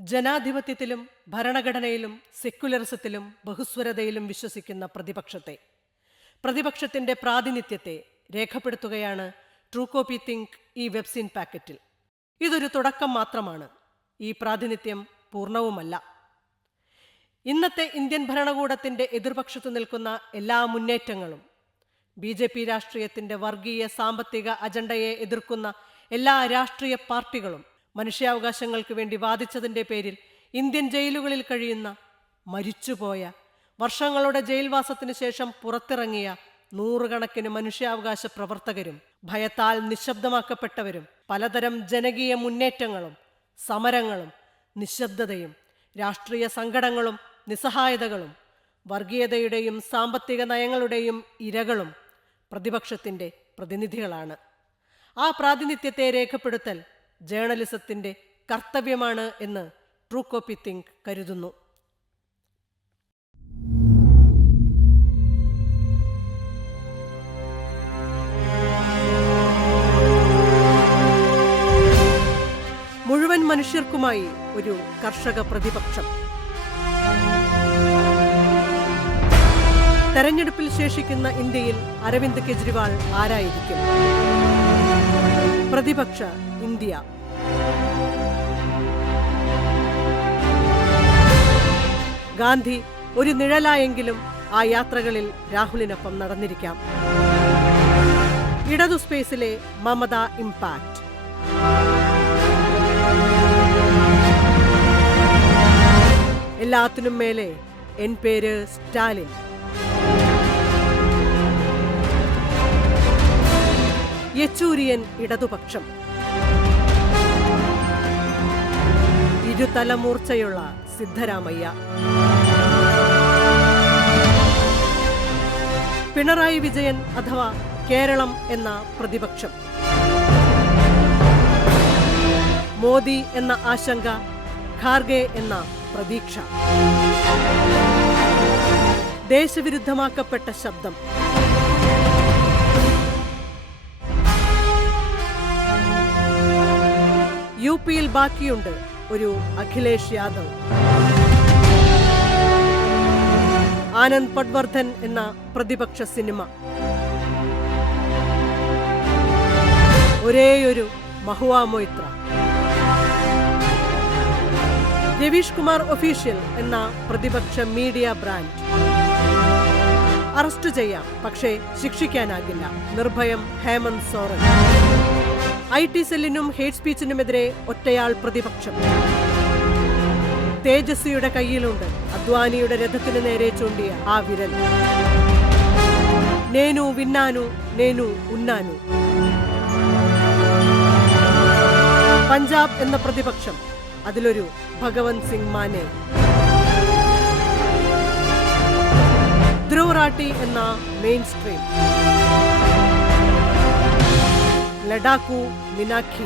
ജനാധിപത്യത്തിലും ഭരണഘടനയിലും സെക്യുലറിസത്തിലും ബഹുസ്വരതയിലും വിശ്വസിക്കുന്ന പ്രതിപക്ഷത്തെ. പ്രതിപക്ഷത്തിന്റെ പ്രാതിനിധ്യത്തെ രേഖപ്പെടുത്തുകയാണ് ട്രൂ കോപ്പി തിങ്ക് ഈ വെബ്സിൻ പാക്കറ്റിൽ ഇതൊരു തുടക്കം മാത്രമാണ്. ഈ പ്രാതിനിധ്യം പൂർണവുമല്ല. ഇന്നത്തെ ഇന്ത്യൻ ഭരണകൂടത്തിന്റെ എതിർപക്ഷത്ത് നിൽക്കുന്ന എല്ലാ മുന്നേറ്റങ്ങളും ബി ജെ പി രാഷ്ട്രീയത്തിന്റെ വർഗീയ സാമ്പത്തിക അജണ്ടയെ എതിർക്കുന്ന എല്ലാ രാഷ്ട്രീയ പാർട്ടികളും മനുഷ്യാവകാശങ്ങൾക്ക് വേണ്ടി വാദിച്ചതിന്റെ പേരിൽ ഇന്ത്യൻ ജയിലുകളിൽ കഴിയുന്ന മരിച്ചുപോയ വർഷങ്ങളുടെ ജയിൽവാസത്തിന് ശേഷം പുറത്തിറങ്ങിയ നൂറുകണക്കിന് മനുഷ്യാവകാശ പ്രവർത്തകരും ഭയത്താൽ നിശബ്ദമാക്കപ്പെട്ടവരും പലതരം ജനകീയ മുന്നേറ്റങ്ങളും സമരങ്ങളും നിശബ്ദതയും രാഷ്ട്രീയ സങ്കടങ്ങളും നിസ്സഹായതകളും വർഗീയതയുടെയും സാമ്പത്തിക നയങ്ങളുടെയും ഇരകളും പ്രതിപക്ഷത്തിന്റെ പ്രതിനിധികളാണ്. ആ പ്രാതിനിധ്യത്തെ രേഖപ്പെടുത്തൽ ജേർണലിസത്തിന്റെ കർത്തവ്യമാണ് എന്ന് ട്രൂ കോപ്പി തിങ്ക് കരുതുന്നു. മുഴുവൻ മനുഷ്യർക്കുമായി ഒരു കർഷക പ്രതിപക്ഷം. തെരഞ്ഞെടുപ്പിൽ ശേഷിക്കുന്ന ഇന്ത്യയിൽ അരവിന്ദ് കെജ്രിവാൾ ആരായിരിക്കും? പ്രതിപക്ഷ ഇന്ത്യ. ഗാന്ധി ഒരു നിഴലായെങ്കിലും ആ യാത്രകളിൽ രാഹുലിനൊപ്പം നടന്നിരിക്കാം. ഇടതു സ്പേസിലെ മമത ഇംപാക്ട്. എല്ലാത്തിനും മേലെ എൻ പേര് സ്റ്റാലിൻ. യെച്ചൂരിയൻ ഇടതുപക്ഷം. ഇരുതലമൂർച്ചയുള്ള സിദ്ധരാമയ്യ. പിണറായി വിജയൻ അഥവാ കേരളം എന്ന പ്രതിപക്ഷം. മോദി എന്ന ആശങ്ക ഖാർഗെ എന്ന പ്രതീക്ഷ. ദേശവിരുദ്ധമാക്കപ്പെട്ട ശബ്ദം. യു പിയിൽ ബാക്കിയുണ്ട് ഒരു അഖിലേഷ് യാദവ്. ആനന്ദ് പട്വർദ്ധൻ എന്ന പ്രതിപക്ഷ സിനിമ. ഒരേയൊരു മഹുവ മൊയ്ത്ര. രവീഷ് കുമാർ ഒഫീഷ്യൽ എന്ന പ്രതിപക്ഷ മീഡിയ ബ്രാൻഡ്. അറസ്റ്റ് ചെയ്യാം പക്ഷേ ശിക്ഷിക്കാനാകില്ല. നിർഭയം ഹേമന്ത് സോറൻ. ഐ ടി സെല്ലിനും ഹേറ്റ് സ്പീച്ചിനുമെതിരെ ഒറ്റയാൾ പ്രതിപക്ഷം. തേജസ്വിയുടെ കയ്യിലുണ്ട്. അദ്വാനിയുടെ രഥത്തിന് നേരെ ചൂണ്ടിയ ആ വിരൽ. നേനു വിന്നാനു നേനു ഉന്നാനു പഞ്ചാബ് എന്ന പ്രതിപക്ഷം. അതിലൊരു ഭഗവന്ത് സിംഗ് മാനെ. ധ്രുവറാട്ടി എന്ന മെയിൻ സ്ട്രീം लड़ाकू मीनाक्षी।